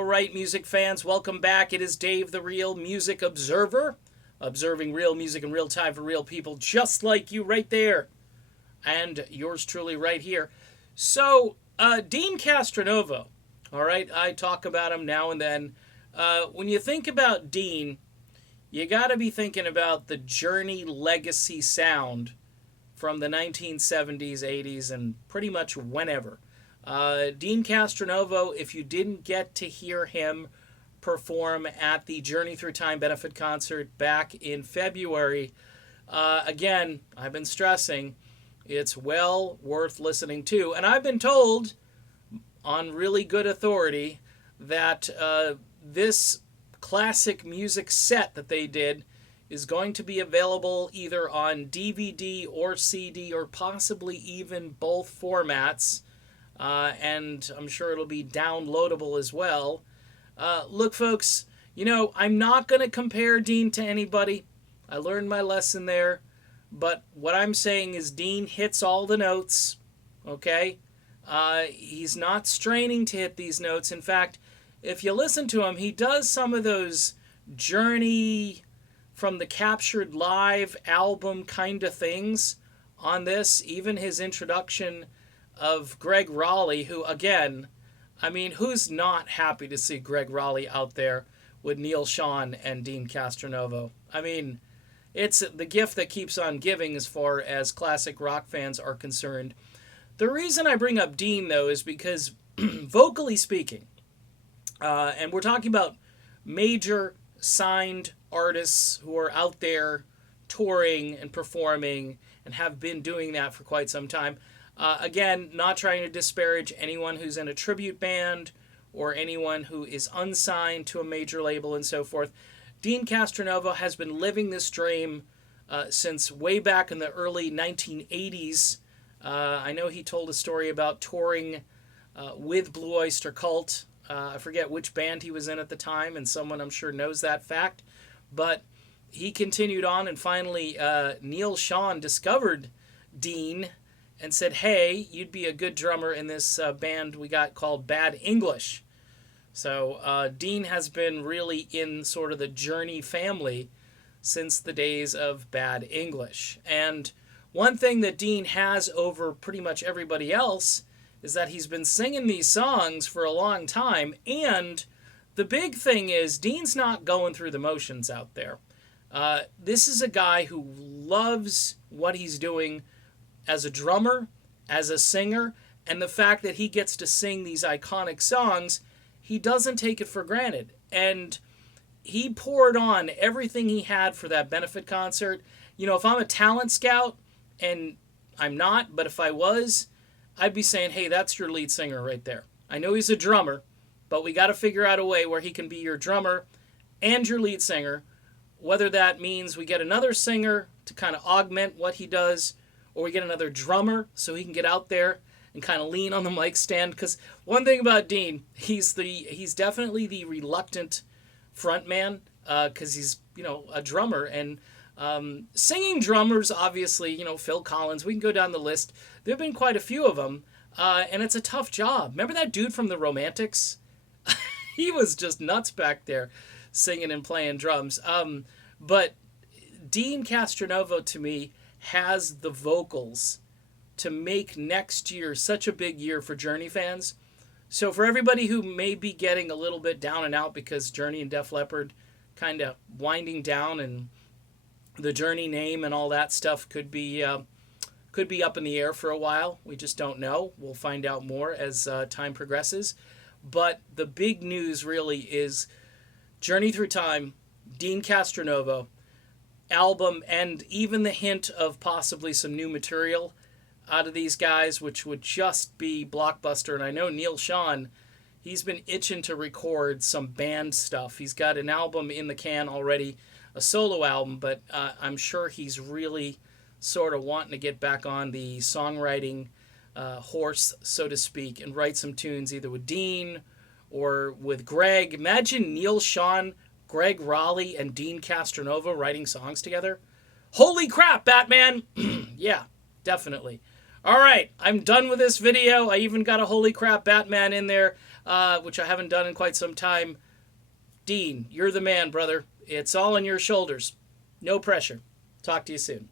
All right, music fans, welcome back. It is Dave, the Real Music Observer, observing real music in real time for real people just like you right there, and yours truly right here. So, Deen Castronovo, all right, I talk about him now and then. When you think about Deen, you got to be thinking about the Journey legacy sound from the 1970s, 80s, and pretty much whenever. Deen Castronovo, if you didn't get to hear him perform at the Journey Through Time benefit concert back in February, again, I've been stressing, it's well worth listening to. And I've been told, on really good authority, that this classic music set that they did is going to be available either on DVD or CD or possibly even both formats. And I'm sure it'll be downloadable as well. Look, folks, I'm not going to compare Deen to anybody. I learned my lesson there. But what I'm saying is Deen hits all the notes, okay? He's not straining to hit these notes. In fact, if you listen to him, he does some of those Journey from the Captured Live album kind of things on this. Even his introduction of Greg Raleigh, who, again, who's not happy to see Greg Raleigh out there with Neil Schon and Deen Castronovo? It's the gift that keeps on giving as far as classic rock fans are concerned. The reason I bring up Deen, though, is because vocally speaking, and we're talking about major signed artists who are out there touring and performing and have been doing that for quite some time. Again, not trying to disparage anyone who's in a tribute band or anyone who is unsigned to a major label and so forth. Deen Castronovo has been living this dream since way back in the early 1980s. I know he told a story about touring with Blue Oyster Cult. I forget which band he was in at the time, and someone I'm sure knows that fact. But he continued on, and finally Neil Schon discovered Deen and said, hey, you'd be a good drummer in this band we got called Bad English. So Deen has been really in sort of the Journey family since the days of Bad English. And one thing that Deen has over pretty much everybody else is that he's been singing these songs for a long time. And the big thing is Deen's not going through the motions out there. This is a guy who loves what he's doing as a drummer, as a singer, and the fact that he gets to sing these iconic songs, he doesn't take it for granted. And he poured on everything he had for that benefit concert. If I'm a talent scout, and I'm not, but if I was, I'd be saying, hey, that's your lead singer right there. I know he's a drummer, but we got to figure out a way where he can be your drummer and your lead singer, whether that means we get another singer to kind of augment what he does, or we get another drummer so he can get out there and kind of lean on the mic stand. Because one thing about Deen, he's definitely the reluctant frontman because he's a drummer. And singing drummers, obviously, Phil Collins, we can go down the list. There have been quite a few of them, and it's a tough job. Remember that dude from the Romantics? He was just nuts back there singing and playing drums. But Deen Castronovo, to me, has the vocals to make next year such a big year for Journey fans. So for everybody who may be getting a little bit down and out because Journey and Def Leppard kind of winding down and the Journey name and all that stuff could be up in the air for a while. We just don't know. We'll find out more as time progresses. But the big news really is Journey Through Time, Deen Castronovo, album, and even the hint of possibly some new material out of these guys, which would just be blockbuster. And I know Neil Schon, he's been itching to record some band stuff. He's got an album in the can already, a solo album, but I'm sure he's really sort of wanting to get back on the songwriting horse, so to speak, and write some tunes either with Deen or with Greg. Imagine Neil Schon, Greg Raleigh, and Deen Castronovo writing songs together. Holy crap, Batman! Yeah, definitely. All right, I'm done with this video. I even got a Holy Crap Batman in there. which I haven't done in quite some time. Deen, you're the man, brother. It's all on your shoulders. No pressure. Talk to you soon.